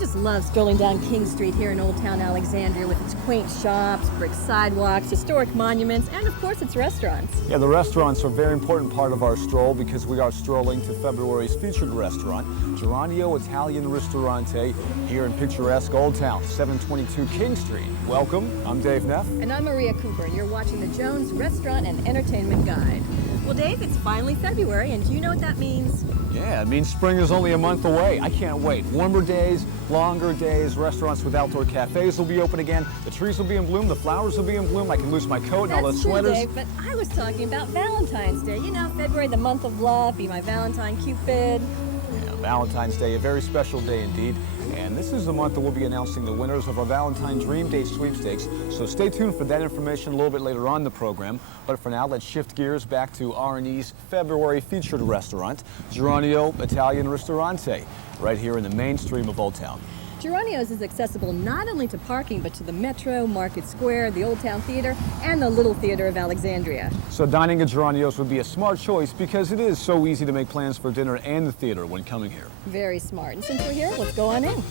just love strolling down King Street here in Old Town Alexandria with its quaint shops, brick sidewalks, historic monuments, and of course its restaurants. Yeah, the restaurants are a very important part of our stroll because we are strolling to February's featured restaurant, Geranio Italian Ristorante, here in picturesque Old Town, 722 King Street. Welcome, I'm Dave Neff. And I'm Maria Cooper, and you're watching the Jones Restaurant and Entertainment Guide. Well, Dave, it's finally February, and do you know what that means? Yeah, it means spring is only a month away. I can't wait. Warmer days, longer days, restaurants with outdoor cafes will be open again, the trees will be in bloom, the flowers will be in bloom, I can lose my coat and all those sweaters. That's true, Dave, but I was talking about Valentine's Day. You know, February, the month of love, be my Valentine, Cupid. Yeah, Valentine's Day, a very special day indeed. And this is the month that we'll be announcing the winners of our Valentine Dream Date sweepstakes. So stay tuned for that information a little bit later on in the program. But for now, let's shift gears back to R&E's February featured restaurant, Geranio Italian Ristorante, right here in the mainstream of Old Town. Geranio's is accessible not only to parking, but to the Metro, Market Square, the Old Town Theater, and the Little Theater of Alexandria. So dining at Geranio's would be a smart choice because it is so easy to make plans for dinner and the theater when coming here. Very smart. And since we're here, let's go on in.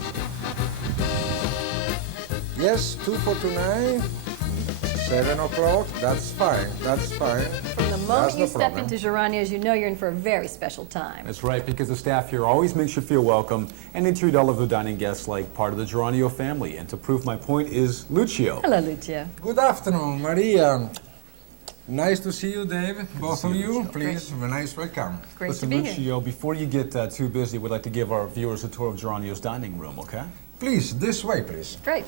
Yes, 2 for tonight, 7 o'clock, that's fine, that's fine. From the moment you step into Geranio's, you know you're in for a very special time. That's right, because the staff here always makes you feel welcome, and they treat all of the dining guests like part of the Geranio family. And to prove my point is Lucio. Hello, Lucio. Good afternoon, Maria. Nice to see you, David, both of you. Please, have a nice welcome. Great Listen, to be Lucio, here. before you get too busy, we'd like to give our viewers a tour of Geranio's dining room, okay? Please, this way, please. Great.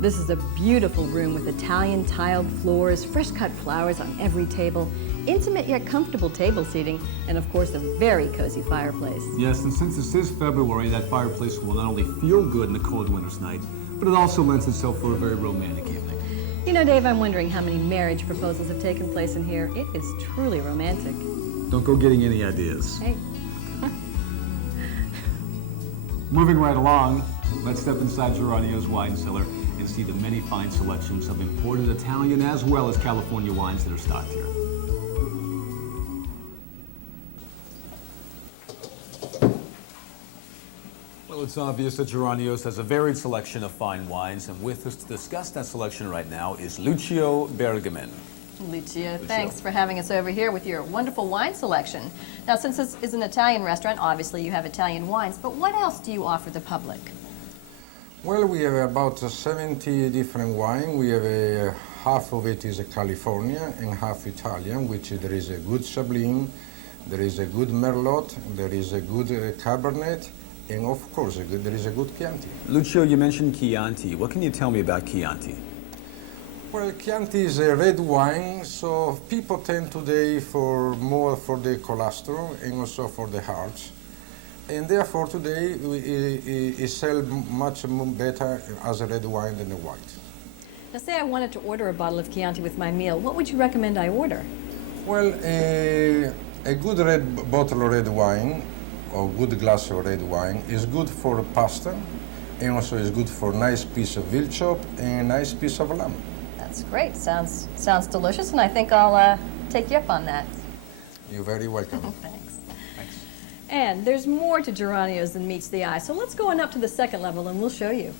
This is a beautiful room with Italian tiled floors, fresh-cut flowers on every table, intimate yet comfortable table seating, and of course a very cozy fireplace. Yes, and since this is February, that fireplace will not only feel good in a cold winter's night, but it also lends itself for a very romantic evening. You know, Dave, I'm wondering how many marriage proposals have taken place in here. It is truly romantic. Don't go getting any ideas. Hey. Moving right along, let's step inside Geranio's wine cellar and see the many fine selections of imported Italian as well as California wines that are stocked here. Well, it's obvious that Geranio's has a varied selection of fine wines, and with us to discuss that selection right now is Lucio Bergamin. Lucio, thanks for having us over here with your wonderful wine selection. Now, since this is an Italian restaurant, obviously you have Italian wines, but what else do you offer the public? Well, we have about 70 different wines. We have half of it is a California and half Italian, which there is a good Chablis, there is a good Merlot, there is a good Cabernet, and of course there is a good Chianti. Lucio, you mentioned Chianti. What can you tell me about Chianti? Well, Chianti is a red wine, so people tend today for more for the cholesterol and also for the heart. And therefore today it sells much better as a red wine than a white. Now, say I wanted to order a bottle of Chianti with my meal. What would you recommend I order? Well, a good bottle of red wine or good glass of red wine is good for pasta and also is good for a nice piece of veal chop and a nice piece of lamb. That's great. Sounds delicious, and I think I'll take you up on that. You're very welcome. Thanks. And there's more to Geranio's than meets the eye, so let's go on up to the second level and we'll show you.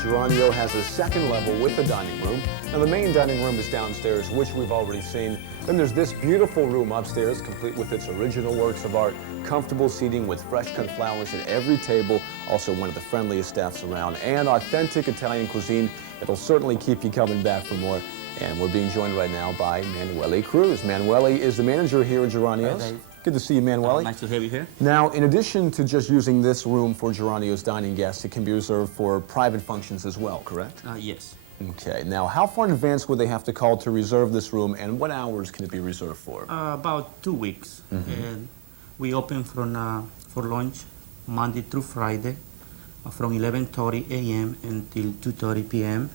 Geranio has a second level with a dining room. Now the main dining room is downstairs, which we've already seen. Then there's this beautiful room upstairs, complete with its original works of art, comfortable seating with fresh cut flowers at every table, also one of the friendliest staffs around, and authentic Italian cuisine that'll certainly keep you coming back for more. And we're being joined right now by Manuele Cruz. Manuele is the manager here at Geranio's. Good to see you, Manuele. Nice to have you here. Now, in addition to just using this room for Geranio's dining guests, it can be reserved for private functions as well, correct? Yes. Okay. Now, how far in advance would they have to call to reserve this room, and what hours can it be reserved for? About 2 weeks. And we open for lunch Monday through Friday from 11:30 a.m. until 2:30 p.m.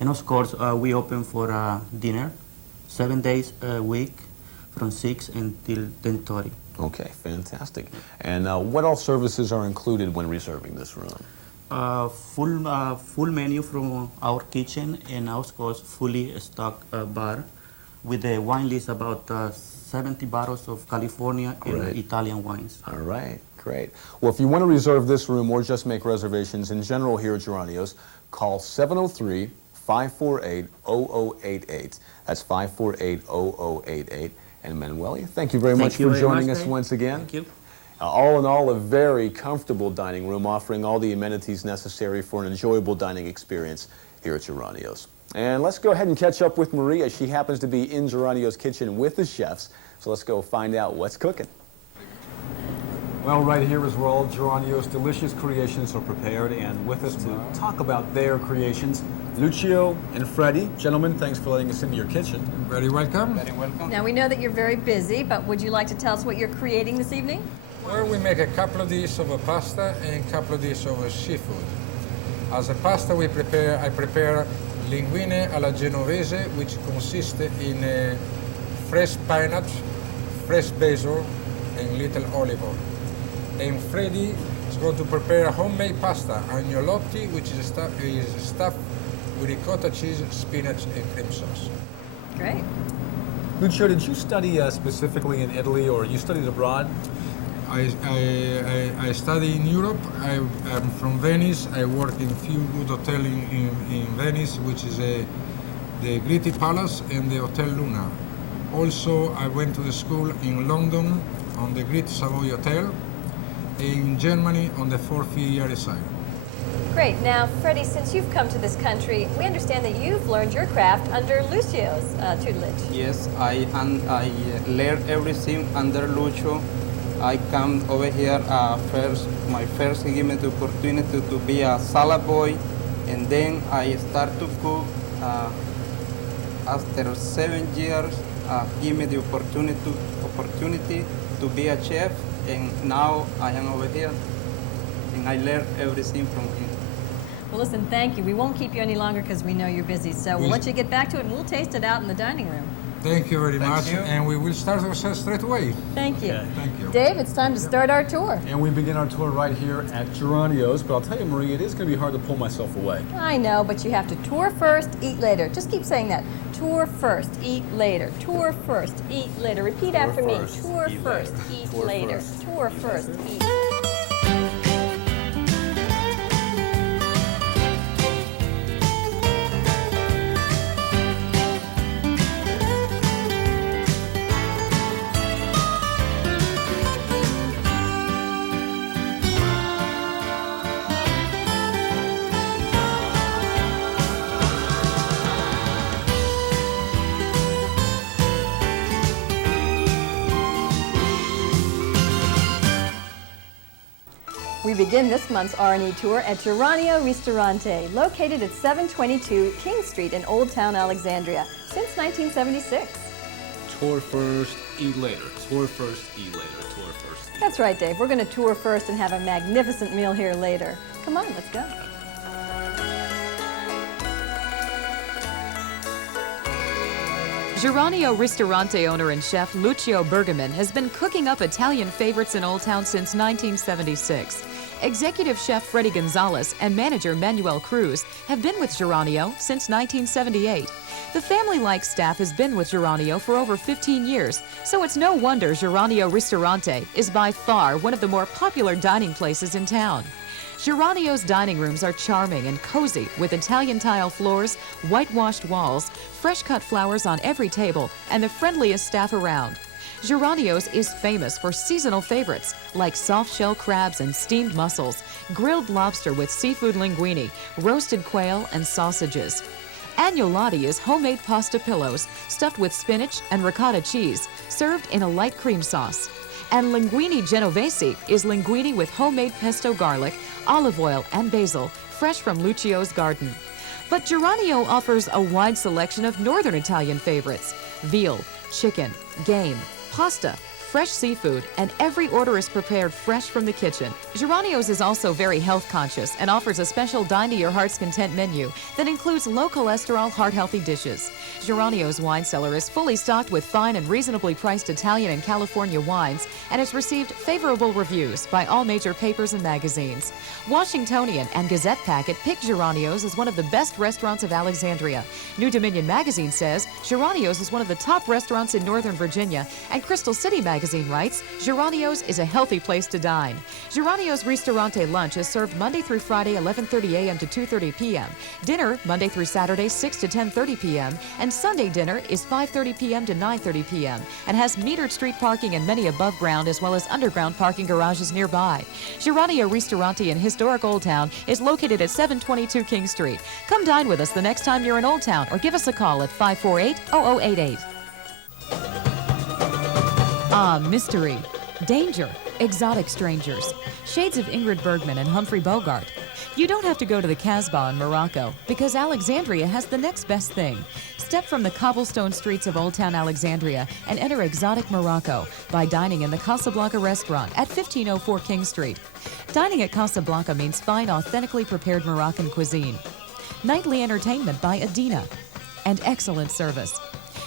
And of course, we open for dinner 7 days a week from 6 until 10:30. Okay, fantastic. And what all services are included when reserving this room? Full menu from our kitchen, and of course fully stocked bar with a wine list about 70 bottles of California and Great. Italian wines. All right, great. Well, if you want to reserve this room or just make reservations in general here at Geranio's, call 703-548-0088. That's 548-0088. And Manuel, thank you very much Thank you for very joining much, us Dave. once again. Thank you. All in all, a very comfortable dining room offering all the amenities necessary for an enjoyable dining experience here at Geranio's. And let's go ahead and catch up with Maria. She happens to be in Geranio's kitchen with the chefs. So let's go find out what's cooking. Well, right here is where all Geranio's delicious creations are prepared, and with us to talk about their creations, Lucio and Freddie. Gentlemen, thanks for letting us into your kitchen. Very welcome. Very welcome. Now, we know that you're very busy, but would you like to tell us what you're creating this evening? Well, we make a couple of dishes of pasta and a couple of dishes of seafood. As a pasta, I prepare linguine alla genovese, which consists in fresh spinach, fresh basil, and little olive oil. And Freddie is going to prepare homemade pasta, agnolotti, which is stuffed with ricotta cheese, spinach, and cream sauce. Great. Lucio, did you study specifically in Italy, or you studied abroad? I study in Europe. I'm from Venice. I work in a few good hotels in Venice, which is the Gritti Palace and the Hotel Luna. Also, I went to the school in London on the Gritti Savoy Hotel, in Germany on the Fort Fieriaside. Great. Now, Freddie, since you've come to this country, we understand that you've learned your craft under Lucio's tutelage. Yes, I learned everything under Lucio. I come over here my first gave me the opportunity to be a salad boy, and then I start to cook. After 7 years, give me the opportunity to be a chef, and now I am over here, and I learned everything from him. Well, listen, thank you. We won't keep you any longer because we know you're busy. So we'll let you get back to it, and we'll taste it out in the dining room. Thank you very much, you. and we will start ourselves straight away. Thank you. Okay. Thank you. Dave, it's time to start our tour. And we begin our tour right here at Geranio's, but I'll tell you, Maria, it is going to be hard to pull myself away. I know, but you have to tour first, eat later. Just keep saying that. Tour first, eat later. Tour first, eat later. Repeat after me. first, Tour eat first, later. eat Tour later. first. Tour first, eat. We begin this month's R&E tour at Geranio Ristorante, located at 722 King Street in Old Town Alexandria, since 1976. Tour first, eat later. Tour first, eat later. Tour first, eat That's right, Dave. We're going to tour first and have a magnificent meal here later. Come on, let's go. Geranio Ristorante owner and chef Lucio Bergamin has been cooking up Italian favorites in Old Town since 1976. Executive chef Freddie Gonzalez and manager Manuel Cruz have been with Geranio since 1978. The family-like staff has been with Geranio for over 15 years, so it's no wonder Geranio Ristorante is by far one of the more popular dining places in town. Geranio's dining rooms are charming and cozy with Italian tile floors, whitewashed walls, fresh-cut flowers on every table, and the friendliest staff around. Geranio's is famous for seasonal favorites like soft-shell crabs and steamed mussels, grilled lobster with seafood linguine, roasted quail, and sausages. Agnolotti is homemade pasta pillows stuffed with spinach and ricotta cheese, served in a light cream sauce. And linguine genovese is linguine with homemade pesto garlic, olive oil, and basil, fresh from Lucio's garden. But Geranio offers a wide selection of northern Italian favorites: veal, chicken, game, pasta, fresh seafood, and every order is prepared fresh from the kitchen. Geranio's is also very health conscious and offers a special dine to your heart's content menu that includes low cholesterol, heart-healthy dishes. Geranio's wine cellar is fully stocked with fine and reasonably priced Italian and California wines and has received favorable reviews by all major papers and magazines. Washingtonian and Gazette Packet picked Geranio's as one of the best restaurants of Alexandria. New Dominion magazine says Geranio's is one of the top restaurants in Northern Virginia, and Crystal City magazine writes, Geranio's is a healthy place to dine. Geranio's Ristorante lunch is served Monday through Friday, 11:30 a.m. to 2:30 p.m. Dinner, Monday through Saturday, 6 to 10:30 p.m. And Sunday dinner is 5:30 p.m. to 9:30 p.m. and has metered street parking and many above ground as well as underground parking garages nearby. Geranio Ristorante in historic Old Town is located at 722 King Street. Come dine with us the next time you're in Old Town or give us a call at 548-0088. Ah, mystery, danger, exotic strangers, shades of Ingrid Bergman and Humphrey Bogart. You don't have to go to the Casbah in Morocco because Alexandria has the next best thing. Step from the cobblestone streets of Old Town Alexandria and enter exotic Morocco by dining in the Casablanca restaurant at 1504 King Street. Dining at Casablanca means fine, authentically prepared Moroccan cuisine, nightly entertainment by Adina, and excellent service.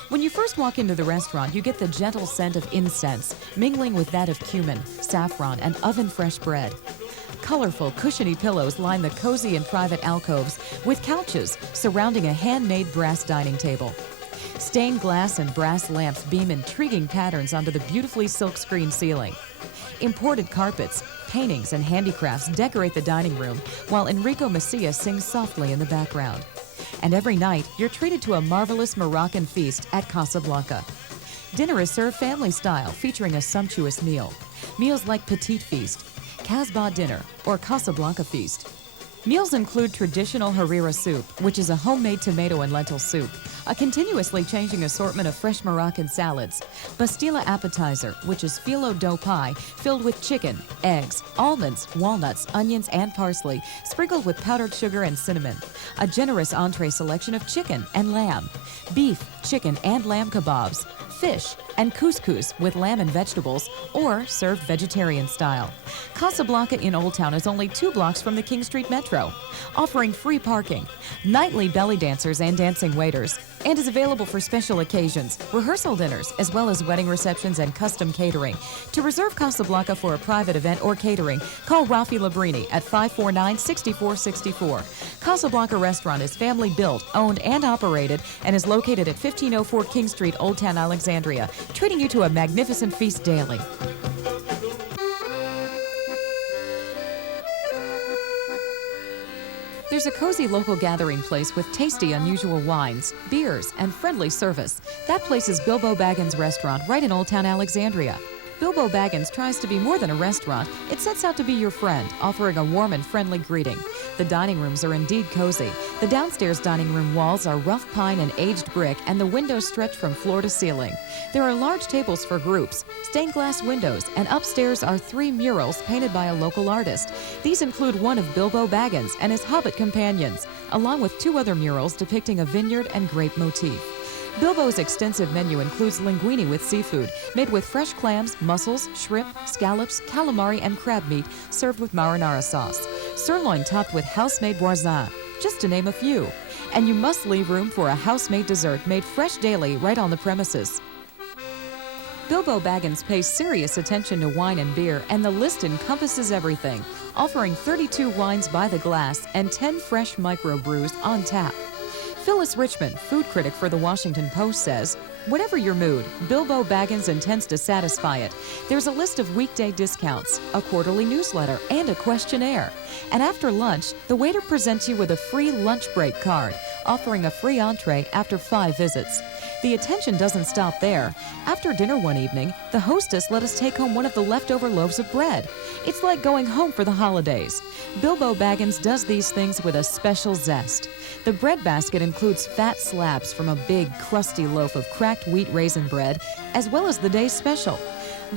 When you first walk into the restaurant, you get the gentle scent of incense, mingling with that of cumin, saffron, and oven-fresh bread. Colorful, cushiony pillows line the cozy and private alcoves with couches surrounding a handmade brass dining table. Stained glass and brass lamps beam intriguing patterns onto the beautifully silk-screened ceiling. Imported carpets, paintings, and handicrafts decorate the dining room, while Enrico Macias sings softly in the background. And every night, you're treated to a marvelous Moroccan feast at Casablanca. Dinner is served family style, featuring a sumptuous meal. Meals like Petite Feast, Casbah Dinner, or Casablanca Feast. Meals include traditional harira soup, which is a homemade tomato and lentil soup, a continuously changing assortment of fresh Moroccan salads, Bastila appetizer, which is phyllo dough pie filled with chicken, eggs, almonds, walnuts, onions, and parsley, sprinkled with powdered sugar and cinnamon, a generous entree selection of chicken and lamb, beef, chicken, and lamb kebabs, fish, and couscous with lamb and vegetables, or served vegetarian style. Casablanca in Old Town is only 2 blocks from the King Street Metro, offering free parking, nightly belly dancers and dancing waiters, and is available for special occasions, rehearsal dinners, as well as wedding receptions and custom catering. To reserve Casablanca for a private event or catering, call Rafi Labrini at 549-6464. Casablanca Restaurant is family built, owned, and operated, and is located at 1504 King Street, Old Town, Alexandria, treating you to a magnificent feast daily. There's a cozy local gathering place with tasty, unusual wines, beers, and friendly service. That place is Bilbo Baggins Restaurant right in Old Town Alexandria. Bilbo Baggins tries to be more than a restaurant. It sets out to be your friend, offering a warm and friendly greeting. The dining rooms are indeed cozy. The downstairs dining room walls are rough pine and aged brick, and the windows stretch from floor to ceiling. There are large tables for groups, stained glass windows, and upstairs are 3 murals painted by a local artist. These include one of Bilbo Baggins and his Hobbit companions, along with 2 other murals depicting a vineyard and grape motif. Bilbo's extensive menu includes linguine with seafood, made with fresh clams, mussels, shrimp, scallops, calamari, and crab meat, served with marinara sauce. Sirloin topped with house-made voisin, just to name a few. And you must leave room for a house-made dessert made fresh daily right on the premises. Bilbo Baggins pays serious attention to wine and beer, and the list encompasses everything, offering 32 wines by the glass and 10 fresh microbrews on tap. Phyllis Richmond, food critic for the Washington Post, says, whatever your mood, Bilbo Baggins intends to satisfy it. There's a list of weekday discounts, a quarterly newsletter, and a questionnaire. And after lunch, the waiter presents you with a free lunch break card, offering a free entree after 5 visits. The attention doesn't stop there. After dinner one evening, the hostess let us take home one of the leftover loaves of bread. It's like going home for the holidays. Bilbo Baggins does these things with a special zest. The bread basket includes fat slabs from a big, crusty loaf of cracked wheat raisin bread, as well as the day's special.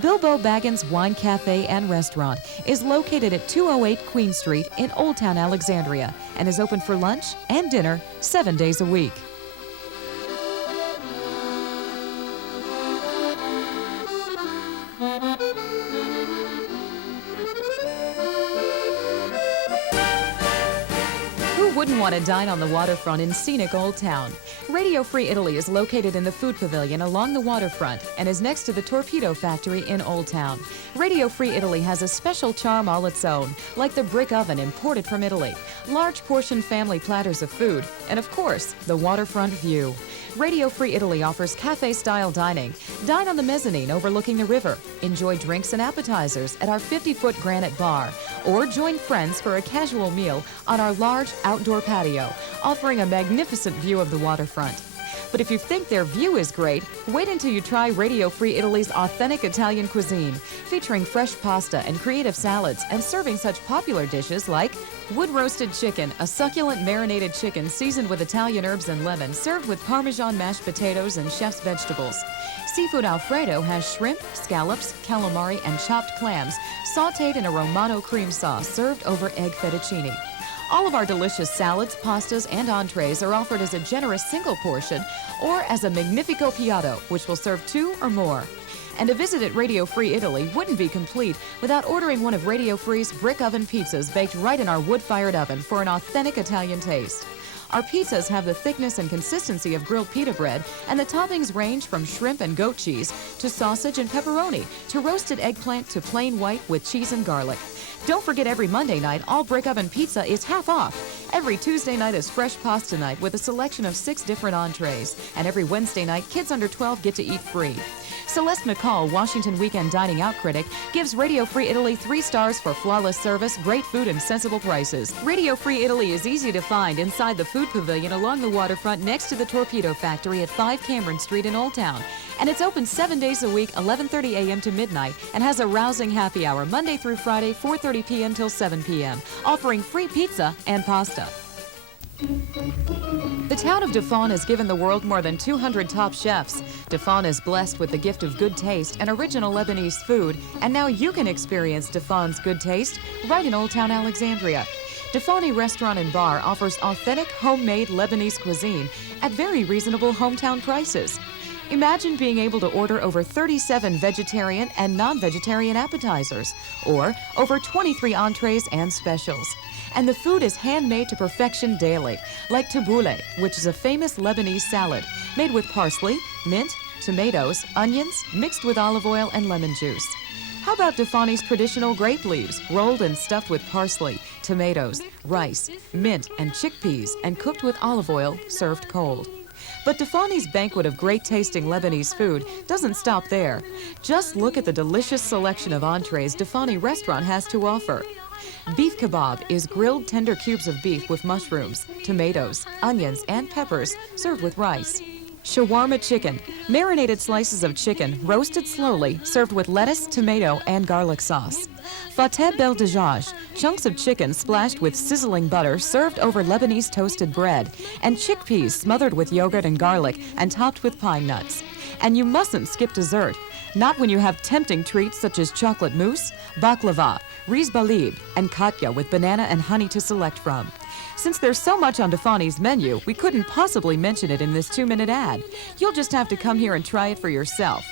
Bilbo Baggins Wine Cafe and Restaurant is located at 208 Queen Street in Old Town Alexandria and is open for lunch and dinner 7 days a week. wouldn't want to dine on the waterfront in scenic Old Town? Radio Free Italy is located in the food pavilion along the waterfront and is next to the Torpedo Factory in Old Town. Radio Free Italy has a special charm all its own, like the brick oven imported from Italy, large portion family platters of food, and of course, the waterfront view. Radio Free Italy offers cafe-style dining. Dine on the mezzanine overlooking the river. Enjoy drinks and appetizers at our 50-foot granite bar. Or join friends for a casual meal on our large outdoor patio, offering a magnificent view of the waterfront. But if you think their view is great, wait until you try Radio Free Italy's authentic Italian cuisine, featuring fresh pasta and creative salads and serving such popular dishes like wood-roasted chicken, a succulent marinated chicken seasoned with Italian herbs and lemon, served with Parmesan mashed potatoes and chef's vegetables. Seafood Alfredo has shrimp, scallops, calamari, and chopped clams, sautéed in a Romano cream sauce, served over egg fettuccine. All of our delicious salads, pastas, and entrees are offered as a generous single portion or as a Magnifico Pilato, which will serve 2 or more. And a visit at Radio Free Italy wouldn't be complete without ordering one of Radio Free's brick oven pizzas baked right in our wood-fired oven for an authentic Italian taste. Our pizzas have the thickness and consistency of grilled pita bread, and the toppings range from shrimp and goat cheese to sausage and pepperoni to roasted eggplant to plain white with cheese and garlic. Don't forget, every Monday night, all brick oven pizza is half off. Every Tuesday night is fresh pasta night with a selection of 6 different entrees. And every Wednesday night, kids under 12 get to eat free. Celeste McCall, Washington Weekend Dining Out critic, gives Radio Free Italy 3 stars for flawless service, great food, and sensible prices. Radio Free Italy is easy to find inside the food pavilion along the waterfront next to the Torpedo Factory at 5 Cameron Street in Old Town. And it's open 7 days a week, 11:30 a.m. to midnight, and has a rousing happy hour Monday through Friday, 4:30 p.m. till 7 p.m., offering free pizza and pasta. The town of Dauphin has given the world more than 200 top chefs. Dauphin is blessed with the gift of good taste and original Lebanese food, and now you can experience Dauphin's good taste right in Old Town Alexandria. Dauphin Restaurant and Bar offers authentic, homemade Lebanese cuisine at very reasonable hometown prices. Imagine being able to order over 37 vegetarian and non-vegetarian appetizers, or over 23 entrees and specials. And the food is handmade to perfection daily, like tabbouleh, which is a famous Lebanese salad made with parsley, mint, tomatoes, onions, mixed with olive oil and lemon juice. How about Dauphin's traditional grape leaves, rolled and stuffed with parsley, tomatoes, rice, mint, and chickpeas, and cooked with olive oil, served cold? But Dauphin's banquet of great-tasting Lebanese food doesn't stop there. Just look at the delicious selection of entrees Dauphin Restaurant has to offer. Beef kebab is grilled tender cubes of beef with mushrooms, tomatoes, onions, and peppers, served with rice. Shawarma chicken, marinated slices of chicken, roasted slowly, served with lettuce, tomato, and garlic sauce. Fateh bel dajaj, chunks of chicken splashed with sizzling butter, served over Lebanese toasted bread, and chickpeas smothered with yogurt and garlic and topped with pine nuts. And you mustn't skip dessert. Not when you have tempting treats such as chocolate mousse, baklava, riz balib, and katya with banana and honey to select from. Since there's so much on Dauphin's menu, we couldn't possibly mention it in this 2-minute ad. You'll just have to come here and try it for yourself.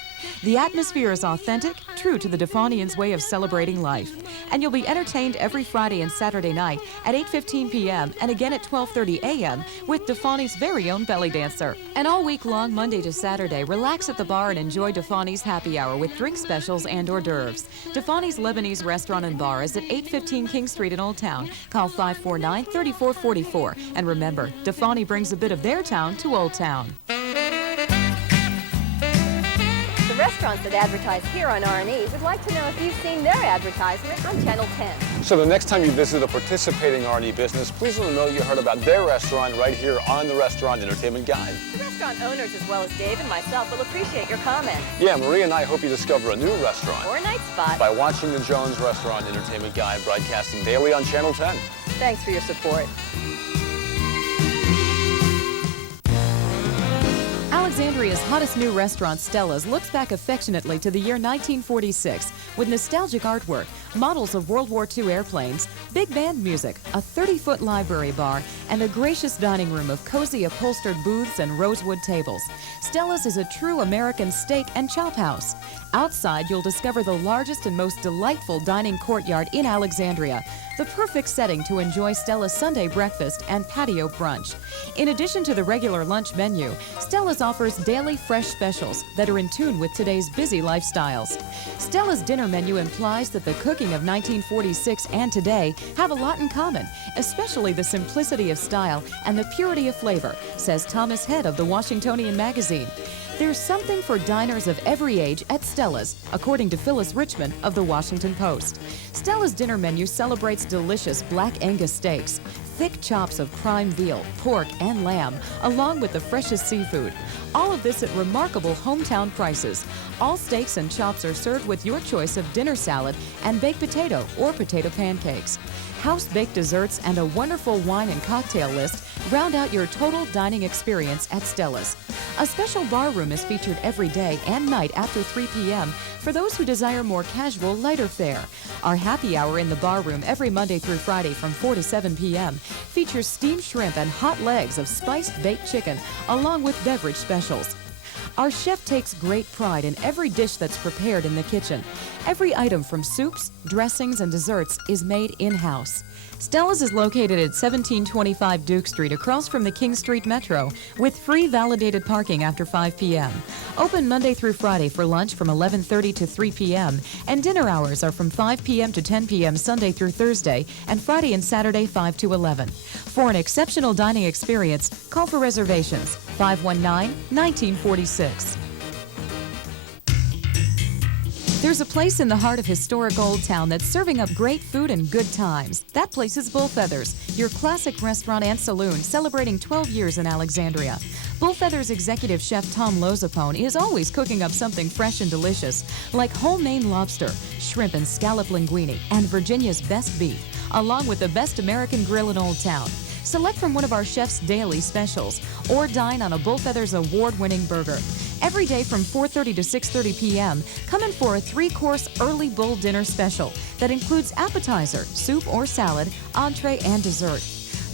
The atmosphere is authentic, true to the Dauphinians' way of celebrating life. And you'll be entertained every Friday and Saturday night at 8:15 p.m. and again at 12:30 a.m. with Dauphini's very own belly dancer. And all week long, Monday to Saturday, relax at the bar and enjoy Dauphini's happy hour with drink specials and hors d'oeuvres. Dauphini's Lebanese Restaurant and Bar is at 815 King Street in Old Town. Call 549-3444. And remember, Dauphini brings a bit of their town to Old Town. The restaurants that advertise here on R&E would like to know if you've seen their advertisement on Channel 10. So the next time you visit a participating R&E business, please let them know you heard about their restaurant right here on the Restaurant Entertainment Guide. The restaurant owners, as well as Dave and myself, will appreciate your comments. Yeah, Maria and I hope you discover a new restaurant Or a night spot. by watching the Jones Restaurant Entertainment Guide, broadcasting daily on Channel 10. Thanks for your support. Alexandria's hottest new restaurant, Stella's, looks back affectionately to the year 1946 with nostalgic artwork, models of World War II airplanes, big band music, a 30-foot library bar, and a gracious dining room of cozy upholstered booths and rosewood tables. Stella's is a true American steak and chop house. Outside, you'll discover the largest and most delightful dining courtyard in Alexandria, the perfect setting to enjoy Stella's Sunday breakfast and patio brunch. In addition to the regular lunch menu, Stella's offers daily fresh specials that are in tune with today's busy lifestyles. Stella's dinner menu implies that the cooking of 1946 and today have a lot in common, especially the simplicity of style and the purity of flavor, says Thomas Head of the Washingtonian Magazine. There's something for diners of every age at Stella's, according to Phyllis Richmond of the Washington Post. Stella's dinner menu celebrates delicious black Angus steaks, thick chops of prime veal, pork, and lamb, along with the freshest seafood. All of this at remarkable hometown prices. All steaks and chops are served with your choice of dinner salad and baked potato or potato pancakes. House-baked desserts and a wonderful wine and cocktail list round out your total dining experience at Stella's. A special bar room is featured every day and night after 3 p.m. for those who desire more casual, lighter fare. Our happy hour in the bar room every Monday through Friday from 4 to 7 p.m. features steamed shrimp and hot legs of spiced baked chicken, along with beverage specials. Our chef takes great pride in every dish that's prepared in the kitchen. Every item from soups, dressings, and desserts is made in-house. Stella's is located at 1725 Duke Street across from the King Street Metro with free validated parking after 5 p.m. Open Monday through Friday for lunch from 11:30 to 3 p.m. and dinner hours are from 5 p.m. to 10 p.m. Sunday through Thursday and Friday and Saturday 5 to 11. For an exceptional dining experience, call for reservations 519-1946. There's a place in the heart of historic Old Town that's serving up great food and good times. That place is Bullfeathers, your classic restaurant and saloon celebrating 12 years in Alexandria. Bullfeathers executive chef Tom Lozapone is always cooking up something fresh and delicious, like whole Maine lobster, shrimp and scallop linguine, and Virginia's best beef, along with the best American grill in Old Town. Select from one of our chef's daily specials or dine on a Bullfeathers award-winning burger. Every day from 4:30 to 6:30 p.m., come in for a 3-course early bull dinner special that includes appetizer, soup or salad, entree, and dessert.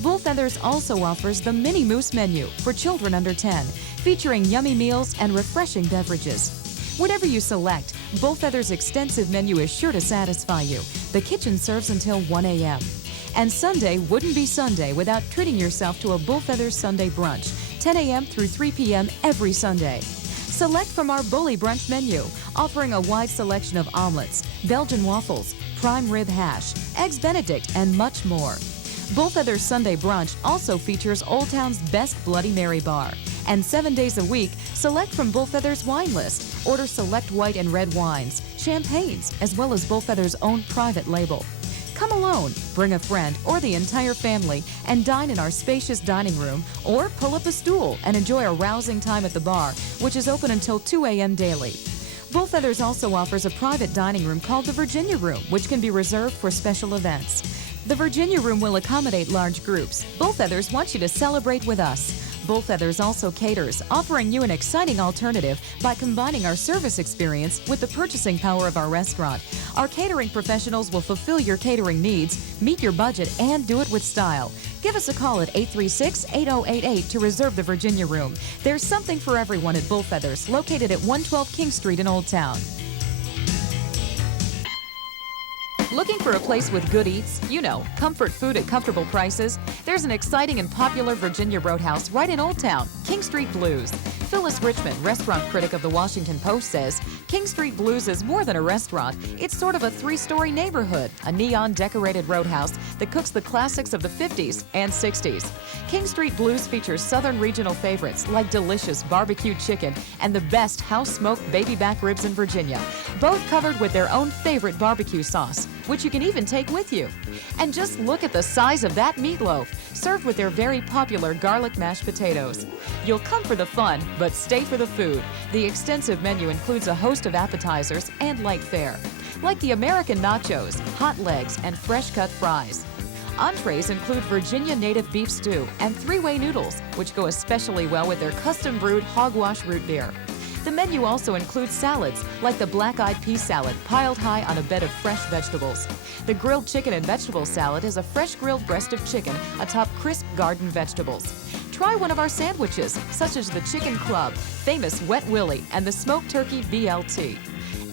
Bullfeathers also offers the Mini Moose menu for children under 10, featuring yummy meals and refreshing beverages. Whatever you select, Bullfeathers' extensive menu is sure to satisfy you. The kitchen serves until 1 a.m. And Sunday wouldn't be Sunday without treating yourself to a Bullfeathers Sunday brunch, 10 a.m. through 3 p.m. every Sunday. Select from our Bully Brunch menu, offering a wide selection of omelets, Belgian waffles, prime rib hash, eggs Benedict, and much more. Bullfeathers Sunday Brunch also features Old Town's best Bloody Mary bar. And 7 days a week, select from Bullfeathers' wine list. Order select white and red wines, champagnes, as well as Bullfeathers' own private label. Come alone, bring a friend or the entire family and dine in our spacious dining room, or pull up a stool and enjoy a rousing time at the bar, which is open until 2 a.m. daily. Bullfeathers also offers a private dining room called the Virginia Room, which can be reserved for special events. The Virginia Room will accommodate large groups. Bullfeathers wants you to celebrate with us. Bullfeathers also caters, offering you an exciting alternative by combining our service experience with the purchasing power of our restaurant. Our catering professionals will fulfill your catering needs, meet your budget, and do it with style. Give us a call at 836-8088 to reserve the Virginia Room. There's something for everyone at Bullfeathers, located at 112 King Street in Old Town. Looking for a place with good eats? You know, comfort food at comfortable prices? There's an exciting and popular Virginia Roadhouse right in Old Town, King Street Blues. Phyllis Richmond, restaurant critic of the Washington Post, says, King Street Blues is more than a restaurant. It's sort of a 3-story neighborhood, a neon-decorated roadhouse that cooks the classics of the 50s and 60s. King Street Blues features southern regional favorites like delicious barbecued chicken and the best house-smoked baby back ribs in Virginia, both covered with their own favorite barbecue sauce, which you can even take with you. And just look at the size of that meatloaf, served with their very popular garlic mashed potatoes. You'll come for the fun, but stay for the food. The extensive menu includes a host of appetizers and light fare, like the American nachos, hot legs, and fresh-cut fries. Entrees include Virginia native beef stew and 3-way noodles, which go especially well with their custom-brewed hogwash root beer. The menu also includes salads, like the black-eyed pea salad piled high on a bed of fresh vegetables. The grilled chicken and vegetable salad is a fresh grilled breast of chicken atop crisp garden vegetables. Try one of our sandwiches, such as the Chicken Club, famous Wet Willie, and the Smoked Turkey BLT.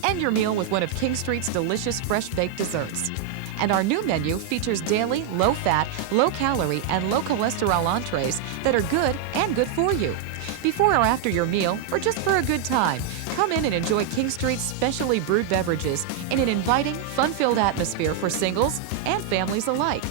End your meal with one of King Street's delicious fresh-baked desserts. And our new menu features daily, low-fat, low-calorie, and low-cholesterol entrees that are good and good for you. Before or after your meal, or just for a good time, come in and enjoy King Street's specially brewed beverages in an inviting, fun-filled atmosphere for singles and families alike.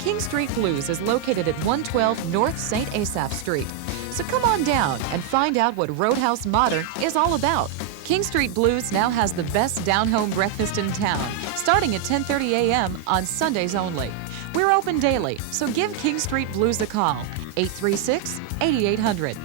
King Street Blues is located at 112 North St. Asaph Street. So come on down and find out what Roadhouse Modern is all about. King Street Blues now has the best down-home breakfast in town, starting at 10:30 a.m. on Sundays only. We're open daily, so give King Street Blues a call, 836-8800.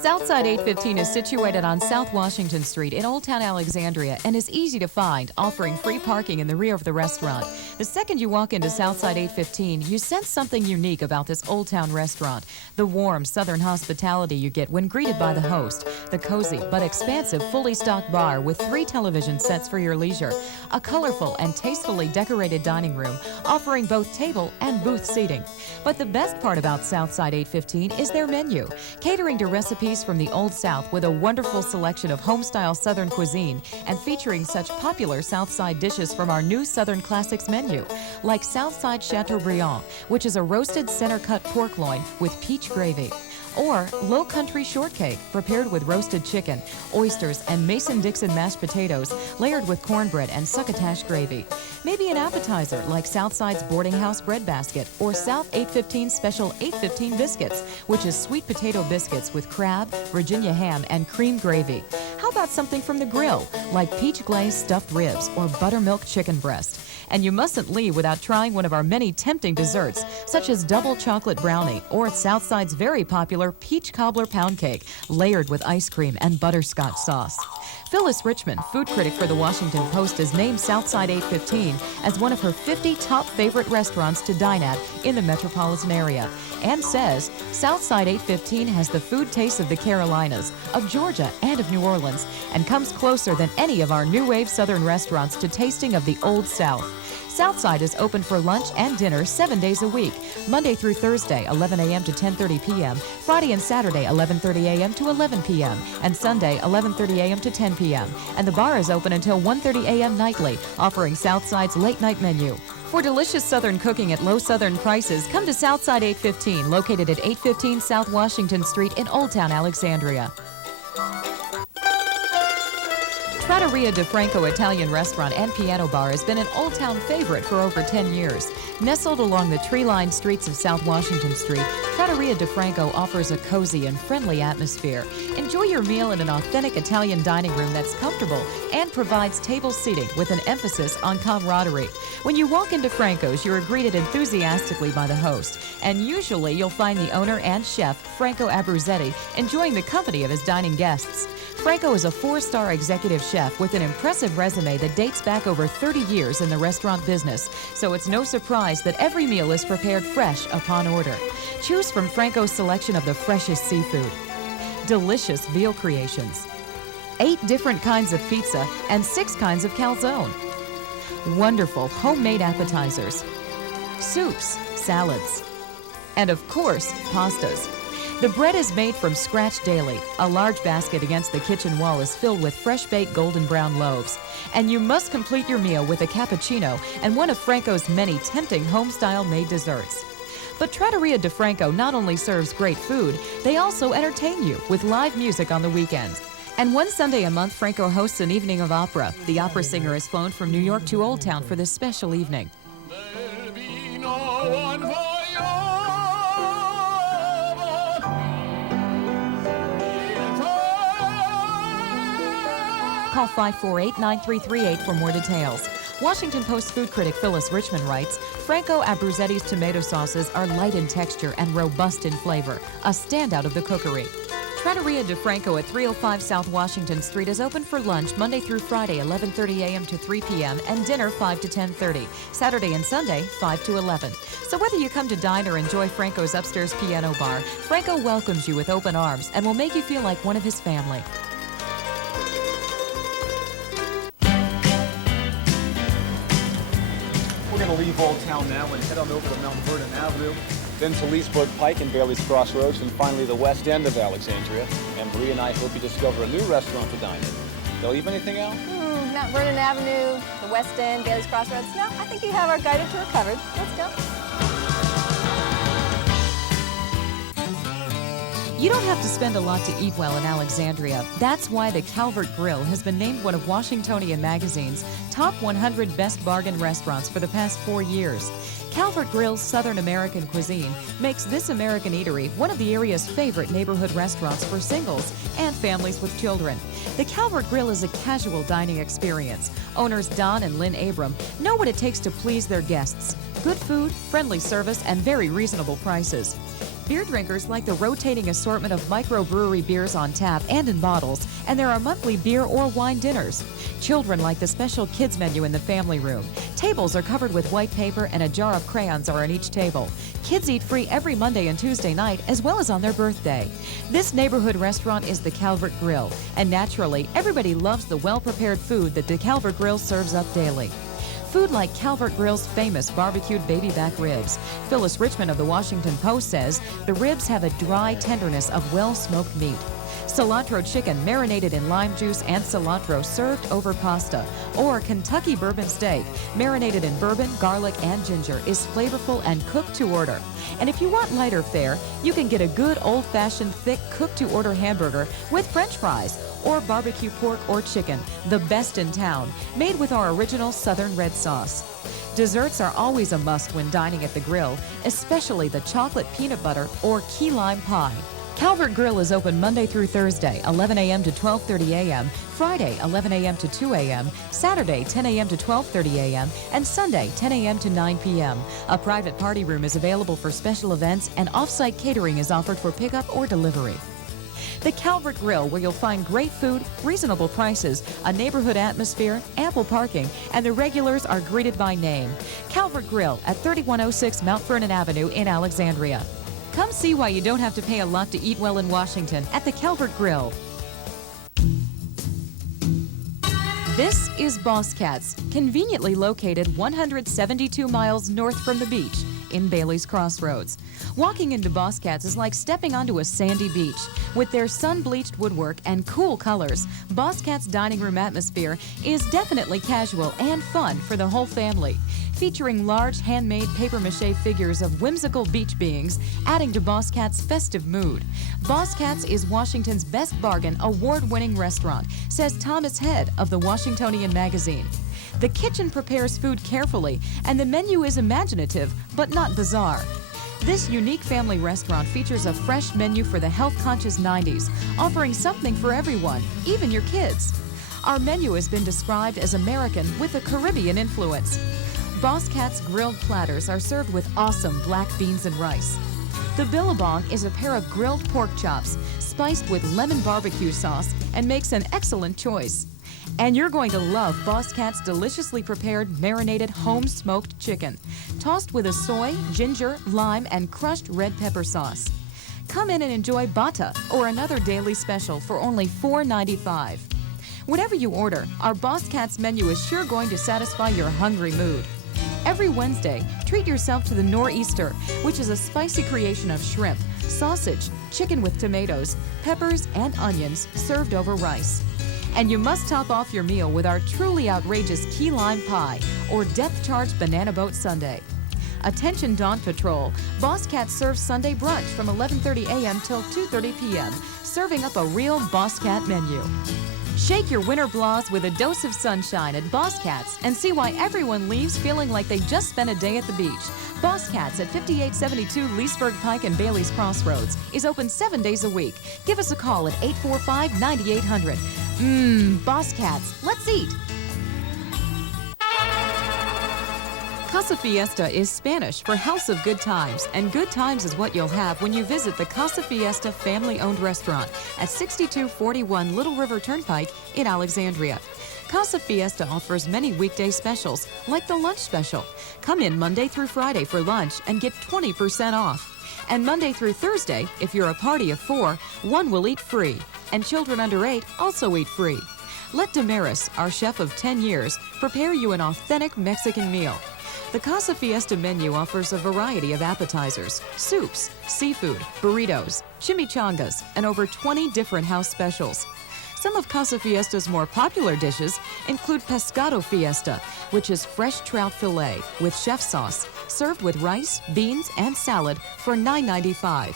Southside 815 is situated on South Washington Street in Old Town Alexandria and is easy to find, offering free parking in the rear of the restaurant. The second you walk into Southside 815, you sense something unique about this Old Town restaurant. The warm Southern hospitality you get when greeted by the host, the cozy but expansive fully stocked bar with 3 television sets for your leisure, a colorful and tastefully decorated dining room offering both table and booth seating. But the best part about Southside 815 is their menu, catering to recipes from the Old South with a wonderful selection of home-style Southern cuisine and featuring such popular Southside dishes from our new Southern Classics menu, like Southside Chateaubriand, which is a roasted center-cut pork loin with peach gravy, or Low Country Shortcake, prepared with roasted chicken, oysters, and Mason-Dixon mashed potatoes, layered with cornbread and succotash gravy. Maybe an appetizer like Southside's Boarding House Bread Basket or South 815 Special 815 Biscuits, which is sweet potato biscuits with crab, Virginia ham, and cream gravy. How about something from the grill, like peach glazed stuffed ribs or buttermilk chicken breast? And you mustn't leave without trying one of our many tempting desserts, such as double chocolate brownie or Southside's very popular peach cobbler pound cake, layered with ice cream and butterscotch sauce. Phyllis Richmond, food critic for the Washington Post, has named Southside 815 as one of her 50 top favorite restaurants to dine at in the metropolitan area, and says Southside 815 has the food taste of the Carolinas, of Georgia, and of New Orleans, and comes closer than any of our new wave Southern restaurants to tasting of the Old South. Southside is open for lunch and dinner 7 days a week, Monday through Thursday, 11 a.m. to 10:30 p.m., Friday and Saturday, 11:30 a.m. to 11 p.m., and Sunday, 11:30 a.m. to 10 p.m. And the bar is open until 1:30 a.m. nightly, offering Southside's late-night menu. For delicious Southern cooking at low Southern prices, come to Southside 815, located at 815 South Washington Street in Old Town Alexandria. Trattoria DeFranco Italian Restaurant and Piano Bar has been an Old Town favorite for over 10 years. Nestled along the tree-lined streets of South Washington Street, Trattoria DeFranco offers a cozy and friendly atmosphere. Enjoy your meal in an authentic Italian dining room that's comfortable and provides table seating with an emphasis on camaraderie. When you walk into Franco's, you're greeted enthusiastically by the host, and usually you'll find the owner and chef, Franco Abruzzetti, enjoying the company of his dining guests. Franco is a 4-star executive chef with an impressive resume that dates back over 30 years in the restaurant business, so it's no surprise that every meal is prepared fresh upon order. Choose from Franco's selection of the freshest seafood, delicious veal creations, 8 different kinds of pizza, and 6 kinds of calzone, wonderful homemade appetizers, soups, salads, and of course, pastas. The bread is made from scratch daily. A large basket against the kitchen wall is filled with fresh-baked golden brown loaves. And you must complete your meal with a cappuccino and one of Franco's many tempting home-style made desserts. But Trattoria DeFranco not only serves great food, they also entertain you with live music on the weekends. And one Sunday a month, Franco hosts an evening of opera. The opera singer has flown from New York to Old Town for this special evening. There'll be no one for Call 548-9338 for more details. Washington Post food critic Phyllis Richmond writes, Franco Abruzzetti's tomato sauces are light in texture and robust in flavor, a standout of the cookery. Trattoria DeFranco at 305 South Washington Street is open for lunch Monday through Friday, 11:30 a.m. to 3 p.m., and dinner 5 to 10:30, Saturday and Sunday 5 to 11. So whether you come to dine or enjoy Franco's upstairs piano bar, Franco welcomes you with open arms and will make you feel like one of his family. We're going to leave Old Town now and head on over to Mount Vernon Avenue. then to Leesburg Pike and Bailey's Crossroads, and finally the west end of Alexandria. And Marie and I hope you discover a new restaurant to dine in. They'll leave anything out? Mount Vernon Avenue, the West End, Bailey's Crossroads. No, I think you have our guided tour covered. Let's go. You don't have to spend a lot to eat well in Alexandria. That's why the Calvert Grill has been named one of Washingtonian Magazine's top 100 best bargain restaurants for the past 4 years. Calvert Grill's Southern American cuisine makes this American eatery one of the area's favorite neighborhood restaurants for singles and families with children. The Calvert Grill is a casual dining experience. Owners Don and Lynn Abram know what it takes to please their guests. Good food, friendly service, and very reasonable prices. Beer drinkers like the rotating assortment of microbrewery beers on tap and in bottles, and there are monthly beer or wine dinners. Children like the special kids menu in the family room. Tables are covered with white paper and a jar of crayons are on each table. Kids eat free every Monday and Tuesday night, as well as on their birthday. This neighborhood restaurant is the Calvert Grill, and naturally, everybody loves the well-prepared food that the Calvert Grill serves up daily. Food like Calvert Grill's famous barbecued baby back ribs. Phyllis Richmond of the Washington Post says the ribs have a dry tenderness of well-smoked meat. Cilantro chicken marinated in lime juice and cilantro served over pasta. Or Kentucky bourbon steak marinated in bourbon, garlic, and ginger is flavorful and cooked to order. And if you want lighter fare, you can get a good old-fashioned thick cooked-to-order hamburger with French fries or barbecue pork or chicken, the best in town, made with our original Southern red sauce. Desserts are always a must when dining at the grill, especially the chocolate peanut butter or key lime pie. Calvert Grill is open Monday through Thursday, 11 a.m. to 12:30 a.m., Friday, 11 a.m. to 2 a.m., Saturday, 10 a.m. to 12:30 a.m., and Sunday, 10 a.m. to 9 p.m. A private party room is available for special events, and off-site catering is offered for pickup or delivery. The Calvert Grill, where you'll find great food, reasonable prices, a neighborhood atmosphere, ample parking, and the regulars are greeted by name. Calvert Grill at 3106 Mount Vernon Avenue in Alexandria. Come see why you don't have to pay a lot to eat well in Washington at the Calvert Grill. This is Boss Cat's, conveniently located 172 miles north from the beach in Bailey's Crossroads. Walking into Boss Cat's is like stepping onto a sandy beach. With their sun-bleached woodwork and cool colors, Boss Cat's dining room atmosphere is definitely casual and fun for the whole family. Featuring large handmade papier-mâché figures of whimsical beach beings, adding to Boss Cat's festive mood. Boss Cat's is Washington's best bargain award-winning restaurant, says Thomas Head of the Washingtonian Magazine. The kitchen prepares food carefully, and the menu is imaginative, but not bizarre. This unique family restaurant features a fresh menu for the health-conscious 90s, offering something for everyone, even your kids. Our menu has been described as American with a Caribbean influence. Boss Cat's grilled platters are served with awesome black beans and rice. The billabong is a pair of grilled pork chops, spiced with lemon barbecue sauce, and makes an excellent choice. And you're going to love Boss Cat's deliciously prepared marinated home-smoked chicken, tossed with a soy, ginger, lime, and crushed red pepper sauce. Come in and enjoy bata or another daily special for only $4.95. Whatever you order, our Boss Cat's menu is sure going to satisfy your hungry mood. Every Wednesday, treat yourself to the Nor'easter, which is a spicy creation of shrimp, sausage, chicken with tomatoes, peppers, and onions served over rice. And you must top off your meal with our truly outrageous key lime pie or depth charge banana boat sundae. Attention Dawn Patrol, Boss Cat serves Sunday brunch from 11:30 a.m. till 2:30 p.m., serving up a real Boss Cat menu. Shake your winter blahs with a dose of sunshine at Boss Cat's and see why everyone leaves feeling like they just spent a day at the beach. Boss Cat's at 5872 Leesburg Pike and Bailey's Crossroads is open 7 days a week. Give us a call at 845-9800. Boss Cat's, let's eat! Casa Fiesta is Spanish for House of Good Times, and good times is what you'll have when you visit the Casa Fiesta family-owned restaurant at 6241 Little River Turnpike in Alexandria. Casa Fiesta offers many weekday specials, like the lunch special. Come in Monday through Friday for lunch and get 20% off. And Monday through Thursday, if you're a party of 4, one will eat free, and children under 8 also eat free. Let Damaris, our chef of 10 years, prepare you an authentic Mexican meal. The Casa Fiesta menu offers a variety of appetizers, soups, seafood, burritos, chimichangas, and over 20 different house specials. Some of Casa Fiesta's more popular dishes include Pescado Fiesta, which is fresh trout fillet with chef sauce, served with rice, beans, and salad for $9.95.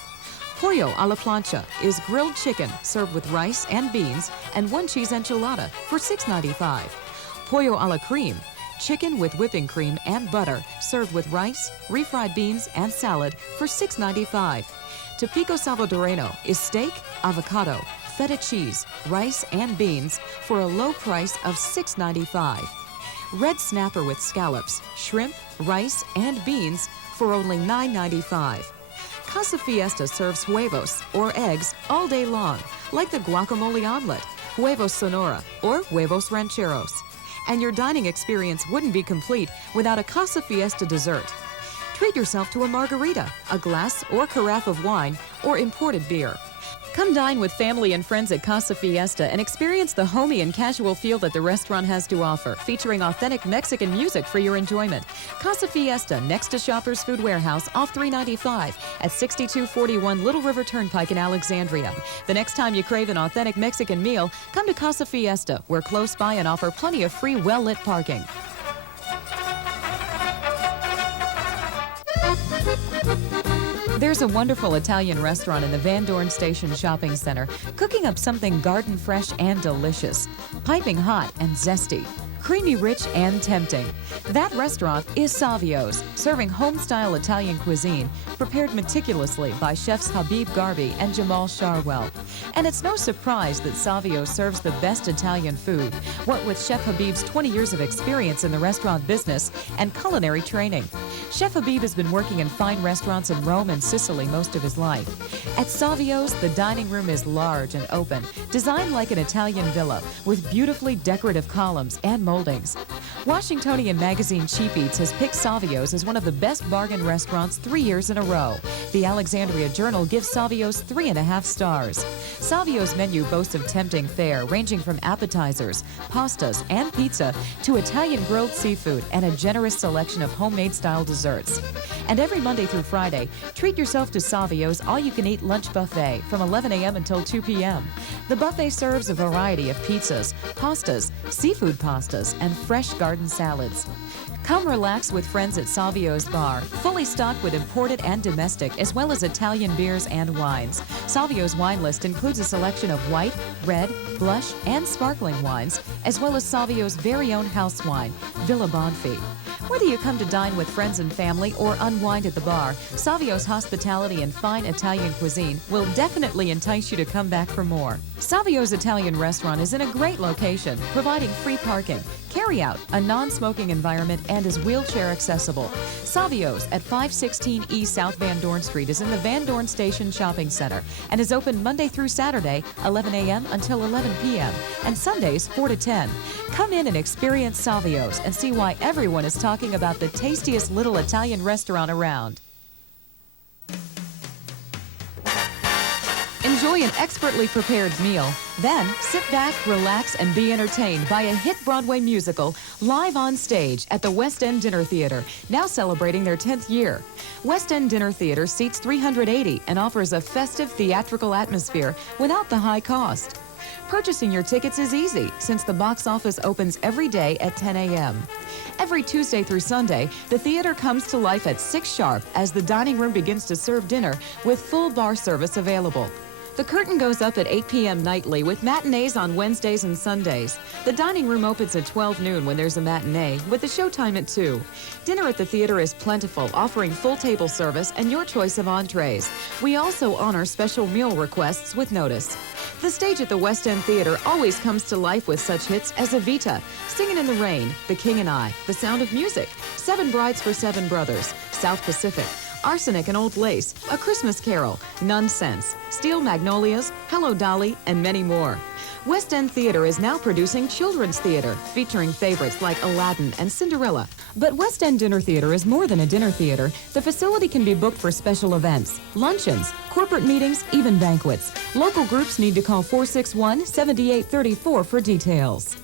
Pollo a la plancha is grilled chicken served with rice and beans and one cheese enchilada for $6.95. Pollo a la creme, chicken with whipping cream and butter served with rice, refried beans, and salad for $6.95. Tapico Salvadoreño is steak, avocado, feta cheese, rice, and beans for a low price of $6.95. Red snapper with scallops, shrimp, rice, and beans for only $9.95. Casa Fiesta serves huevos, or eggs, all day long, like the guacamole omelet, huevos sonora, or huevos rancheros. And your dining experience wouldn't be complete without a Casa Fiesta dessert. Treat yourself to a margarita, a glass or carafe of wine, or imported beer. Come dine with family and friends at Casa Fiesta and experience the homey and casual feel that the restaurant has to offer, featuring authentic Mexican music for your enjoyment. Casa Fiesta, next to Shoppers Food Warehouse, off 395 at 6241 Little River Turnpike in Alexandria. The next time you crave an authentic Mexican meal, come to Casa Fiesta. We're close by and offer plenty of free, well-lit parking. There's a wonderful Italian restaurant in the Van Dorn Station Shopping Center, cooking up something garden fresh and delicious, piping hot and zesty, creamy rich and tempting. That restaurant is Savio's, serving home-style Italian cuisine, prepared meticulously by chefs Habib Garbi and Jamal Sharwell. And it's no surprise that Savio serves the best Italian food, what with Chef Habib's 20 years of experience in the restaurant business and culinary training. Chef Habib has been working in fine restaurants in Rome and Sicily most of his life. At Savio's, the dining room is large and open, designed like an Italian villa, with beautifully decorative columns and moldings. Washingtonian magazine Cheap Eats has picked Savio's as one of the best bargain restaurants 3 years in a row. The Alexandria Journal gives Savio's 3.5 stars. Savio's menu boasts of tempting fare ranging from appetizers, pastas, and pizza to Italian grilled seafood and a generous selection of homemade-style desserts. And every Monday through Friday, treat yourself to Savio's all-you-can-eat lunch buffet from 11 a.m. until 2 p.m. The buffet serves a variety of pizzas, pastas, seafood pastas, and fresh garden salads. Come relax with friends at Savio's Bar, fully stocked with imported and domestic, as well as Italian beers and wines. Savio's wine list includes a selection of white, red, blush, and sparkling wines, as well as Savio's very own house wine, Villa Bonfi. Whether you come to dine with friends and family or unwind at the bar, Savio's hospitality and fine Italian cuisine will definitely entice you to come back for more. Savio's Italian restaurant is in a great location, providing free parking, carry-out, a non-smoking environment, and is wheelchair accessible. Savio's at 516 E South Van Dorn Street is in the Van Dorn Station Shopping Center and is open Monday through Saturday, 11 a.m. until 11 p.m., and Sundays, 4 to 10. Come in and experience Savio's and see why everyone is talking about the tastiest little Italian restaurant around. Enjoy an expertly prepared meal. Then sit back, relax, and be entertained by a hit Broadway musical live on stage at the West End Dinner Theater, now celebrating their 10th year. West End Dinner Theater seats 380 and offers a festive theatrical atmosphere without the high cost. Purchasing your tickets is easy since the box office opens every day at 10 a.m. Every Tuesday through Sunday, the theater comes to life at 6 sharp as the dining room begins to serve dinner with full bar service available. The curtain goes up at 8 p.m. nightly with matinees on Wednesdays and Sundays. The dining room opens at 12 noon when there's a matinee, with the showtime at 2. Dinner at the theater is plentiful, offering full table service and your choice of entrees. We also honor special meal requests with notice. The stage at the West End Theater always comes to life with such hits as Evita, Singin' in the Rain, The King and I, The Sound of Music, 7 Brides for 7 Brothers, South Pacific, Arsenic and Old Lace, A Christmas Carol, Nonsense, Steel Magnolias, Hello Dolly, and many more. West End Theater is now producing children's theater, featuring favorites like Aladdin and Cinderella. But West End Dinner Theater is more than a dinner theater. The facility can be booked for special events, luncheons, corporate meetings, even banquets. Local groups need to call 461-7834 for details.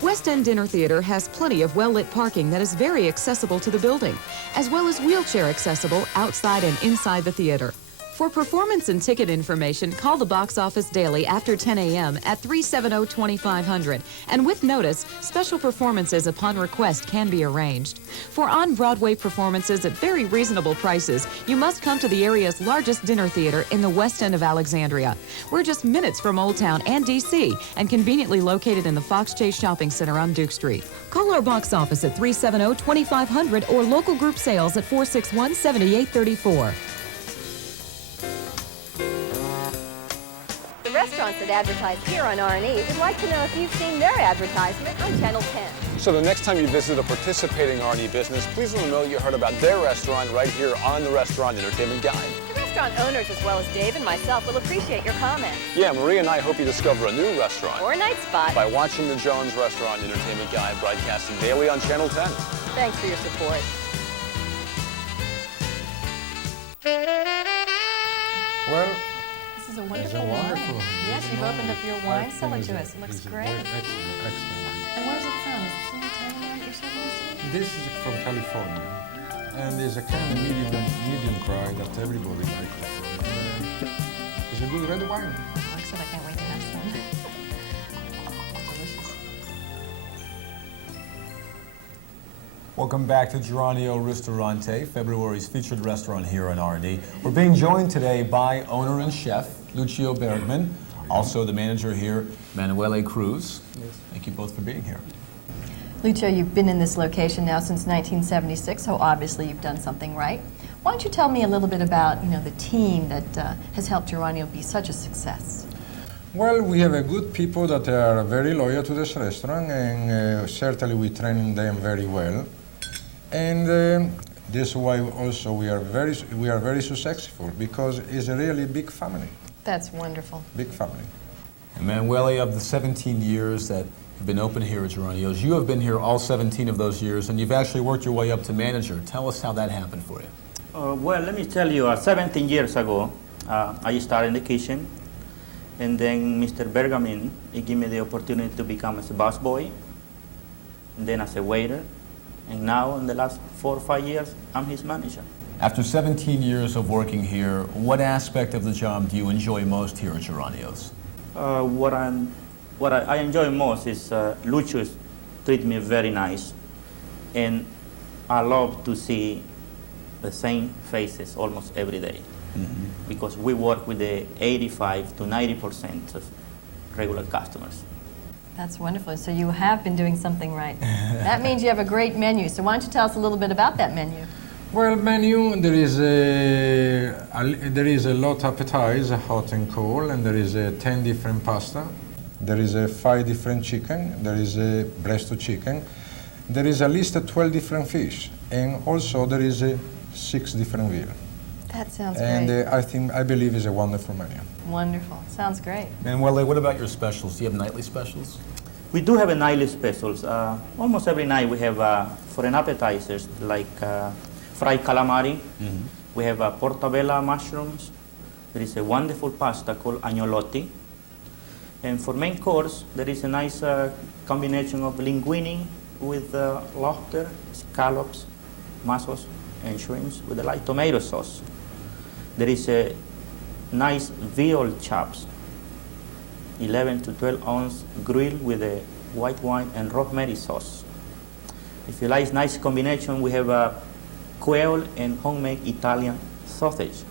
West End Dinner Theater has plenty of well-lit parking that is very accessible to the building, as well as wheelchair accessible outside and inside the theater. For performance and ticket information, call the box office daily after 10 a.m. at 370-2500. And with notice, special performances upon request can be arranged. For on-Broadway performances at very reasonable prices, you must come to the area's largest dinner theater in the West End of Alexandria. We're just minutes from Old Town and D.C. and conveniently located in the Fox Chase Shopping Center on Duke Street. Call our box office at 370-2500 or local group sales at 461-7834. The restaurants that advertise here on R&E would like to know if you've seen their advertisement on Channel 10. So the next time you visit a participating R&E business, please let them know you heard about their restaurant right here on the Restaurant Entertainment Guide. The restaurant owners, as well as Dave and myself, will appreciate your comments. Yeah, Maria and I hope you discover a new restaurant Or a night spot. by watching the Jones Restaurant Entertainment Guide broadcasting daily on Channel 10. Thanks for your support. Well, This is a it's wonderful a wonderful. wine. Yes, you've opened up your wine cellar to us. It looks great. Excellent, excellent. And where's it from? Is it from Italian wine you're serving us today? This is from California, and there's a kind of medium dry that everybody likes. It's a good red wine. Looks good. I can't wait to have some. Delicious. Welcome back to Geranio Ristorante, February's featured restaurant here in R&E. We're being joined today by owner and chef Lucio Bergamin, also the manager here, Manuele Cruz. Thank you both for being here. Lucio, you've been in this location now since 1976, so obviously you've done something right. Why don't you tell me a little bit about, the team that has helped Geranio be such a success? Well, we have a good people that are very loyal to this restaurant, and certainly we train them very well. And this is why also we are very successful, because it's a really big family. That's wonderful. Big family. And Manuele, of the 17 years that you've been open here at Geranio's, you have been here all 17 of those years, and you've actually worked your way up to manager. Tell us how that happened for you. Well, let me tell you, 17 years ago, I started in the kitchen, and then Mr. Bergamin, he gave me the opportunity to become as a busboy, and then as a waiter, and now in the last 4 or 5 years, I'm his manager. After 17 years of working here, what aspect of the job do you enjoy most here at Geranio's? What I enjoy most is Lucio treats me very nice, and I love to see the same faces almost every day, because we work with the 85 to 90% of regular customers. That's wonderful. So you have been doing something right. That means you have a great menu. So why don't you tell us a little bit about that menu? Well, menu, there is a lot appetizer, hot and cold, and there is 10 different pasta. There is 5 different chicken. There is a breast of chicken. There is at least 12 different fish, and also there is 6 different veal. That sounds And great. I believe it's a wonderful menu. Wonderful. Sounds great. Manuele, what about your specials? Do you have nightly specials? We do have a nightly specials. Almost every night we have, for an appetizers, like fried calamari. We have portabella mushrooms. There is a wonderful pasta called agnolotti. And for main course, there is a nice combination of linguine with lobster, scallops, mussels, and shrimps with a light tomato sauce. There is a nice veal chops, 11 to 12 ounce grilled with a white wine and rosemary sauce. If you like nice combination, we have a quail and homemade Italian sausage.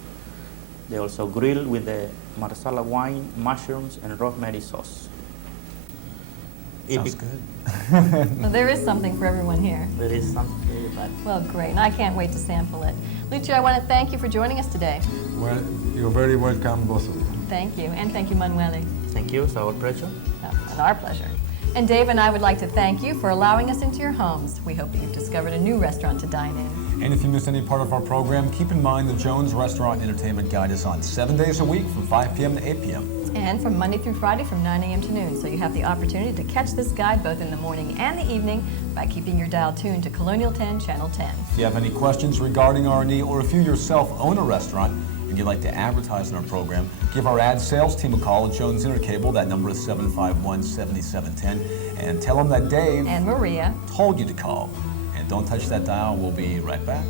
They also grilled with the marsala wine, mushrooms, and rosemary sauce. Sounds good. Well, there is something for everyone here. There is something very bad. Well, great. And I can't wait to sample it. Lucio, I want to thank you for joining us today. Well, you're very welcome, both of you. Thank you. And thank you, Manuele. Thank you, it's our pleasure. Oh, and our pleasure. And Dave and I would like to thank you for allowing us into your homes. We hope that you've discovered a new restaurant to dine in. And if you missed any part of our program, keep in mind the Jones Restaurant Entertainment Guide is on 7 days a week from 5 p.m. to 8 p.m. And from Monday through Friday from 9 a.m. to noon. So you have the opportunity to catch this guide both in the morning and the evening by keeping your dial tuned to Colonial 10, Channel 10. If you have any questions regarding R&E, or if you yourself own a restaurant and and you'd like to advertise in our program, give our ad sales team a call at Jones Intercable. That number is 751-7710. And tell them that Dave And Maria. told you to call. And don't touch that dial. We'll be right back.